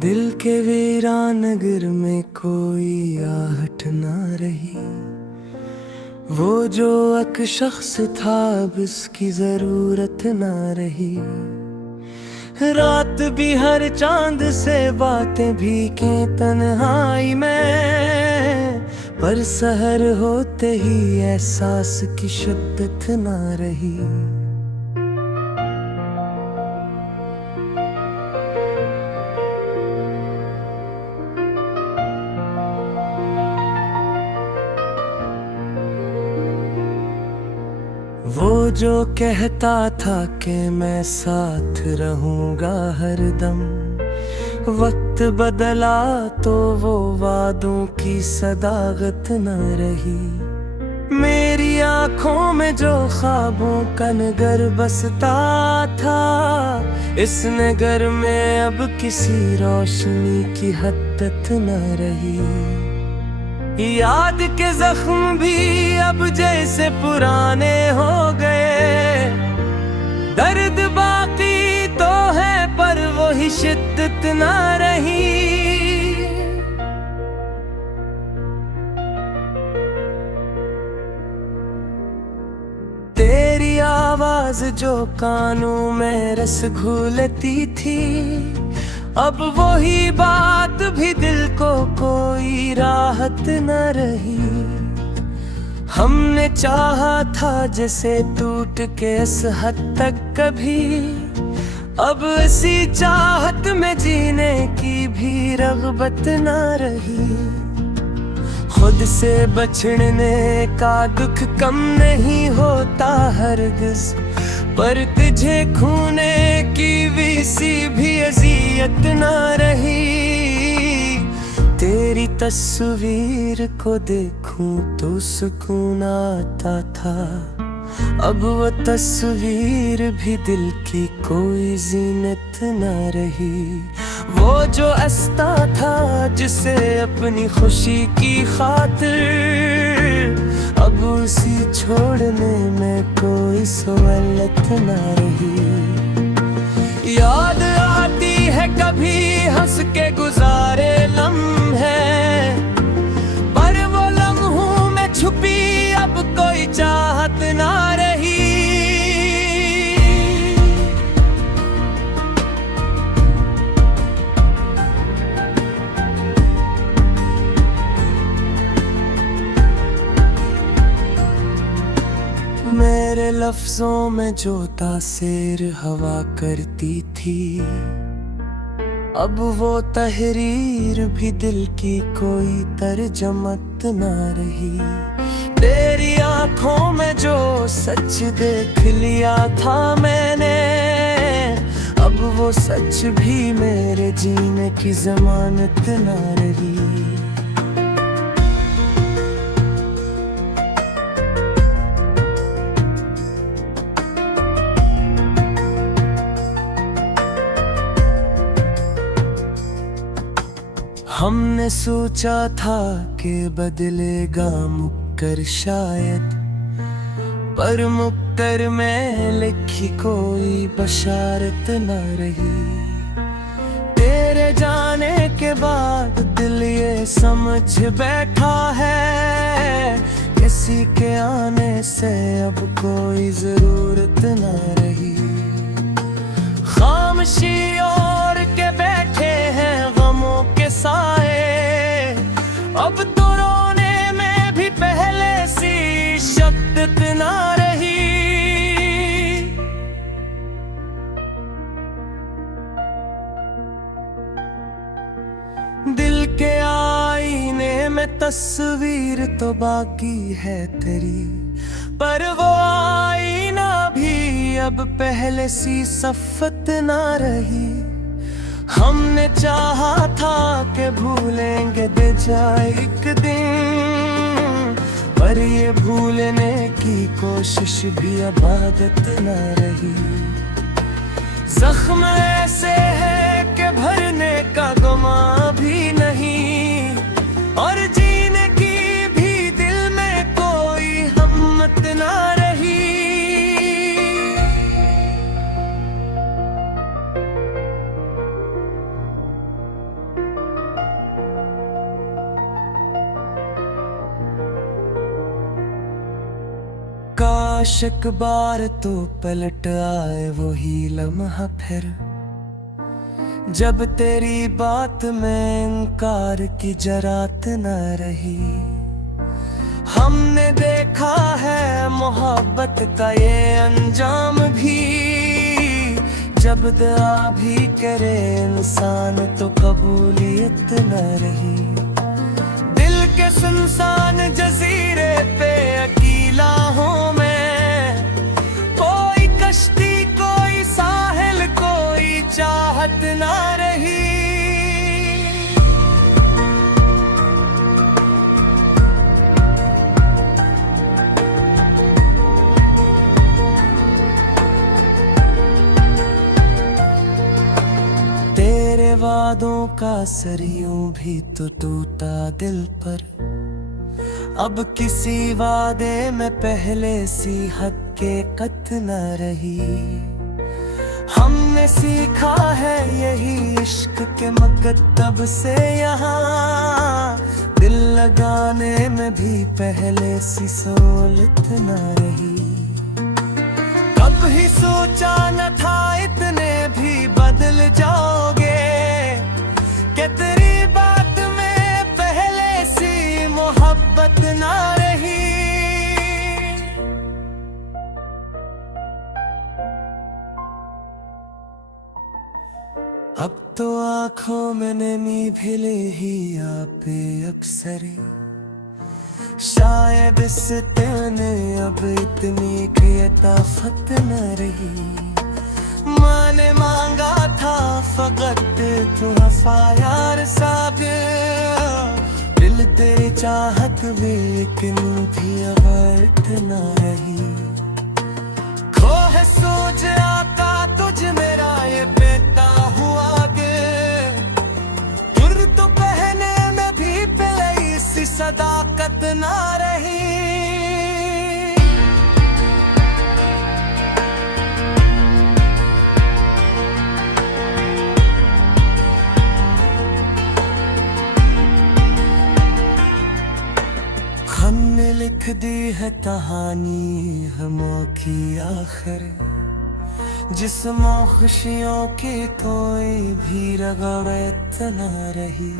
दिल के वीरान नगर में कोई आहट ना रही। वो जो एक शख्स था अब उसकी जरूरत ना रही। रात भी हर चांद से बातें भी के तन्हाई में, पर सहर होते ही एहसास की शिद्दत ना रही। वो जो कहता था कि मैं साथ रहूंगा हरदम, वक्त बदला तो वो वादों की सदाकत न रही। मेरी आंखों में जो ख्वाबों का नगर बसता था, इस नगर में अब किसी रोशनी की हद्दत न रही। याद के जख्म भी अब जैसे पुराने हो गए, दर्द बाकी तो है पर वही शिद्दत ना रही। तेरी आवाज जो कानों में रस घोलती थी, अब वही बात भी दिल को कोई राहत न रही। हमने चाहा था जैसे टूट के इस हद तक कभी, अब इसी चाहत में जीने की भी रग़बत न रही। खुद से बचने का दुख कम नहीं होता हरगिज़, पर तुझे खोने की सी भी अज़ियत ना रही। तेरी तस्वीर को देखूं तो सुकून आता था, अब वो तस्वीर भी दिल की कोई ज़ीनत ना रही। वो जो अस्ता था जिसे अपनी खुशी की खातिर, अब उसी छोड़ने में कोई सहूलत ना रही। याद आती है कभी हंस के गुजारे लम्हे, पर वो लम्हों में छुपी अब कोई चाहत ना रही। मेरे लफ्जों में जो तासीर हवा करती थी, अब वो तहरीर भी दिल की कोई तर्जमत ना रही। तेरी आंखों में जो सच देख लिया था मैंने, अब वो सच भी मेरे जीने की जमानत ना रही। हमने सोचा था कि बदलेगा मुक्कर शायद, पर मुक्कर में लिखी कोई बशारत न रही। तेरे जाने के बाद दिल ये समझ बैठा है, किसी के आने से अब कोई जरूरत न रही। खामोशी ओढ़ के बैठे हैं गमों के साए, अब तो रोने में भी पहले सी शिद्दत ना रही। दिल के आईने में तस्वीर तो बाकी है तेरी, पर वो आईना भी अब पहले सी सफत ना रही। हमने चाहा था कि भूलेंगे दे जाए एक दिन, पर ये भूलने की कोशिश भी अब आदत न रही। जख्म ऐसे है कि भरने का गुमा भी नहीं, और जीने की भी दिल में कोई हिम्मत ना रही। काश एक बार तो पलट आए वही लम्हा फिर, जब तेरी बात में इनकार की जरात न रही। हमने देखा है मोहब्बत का ये अंजाम भी, जब दुआ भी करे इंसान तो कबूलियत न रही। दिल के सुनसान जजीरे पे अकेला हूँ मैं, कोई कश्ती कोई साहिल कोई चाहत ना रही। तेरे वादों का सरियों भी तो टूटा दिल पर, अब किसी वादे में पहले सी हकीकत न रही। हमने सीखा है यही इश्क के मकतब से यहाँ, दिल लगाने में भी पहले सी सहूलत न रही। कभी सोचा न था इतने भी बदल जाओगे, कि तेरी बात में पहले सी मोहब्बत ना रही। अब तो आंखों में नमी भिले ही आपे अक्सरी, शायद इस तेने अब इतनी खिताफत न रही। माने मांगा था फकत तू वफा यार साबिर, दिल तेरी चाहत भी लेकिन भी अब इतना रही। खोह सोच आका तुझ मेरा ये बेटा हुआ गे, तुर तो पहने में भी पहले सी सदाकत ना रही। हमने लिख दी है कहानी हमों की आखिर, जिसमें खुशियों की कोई भी रगबत न रही।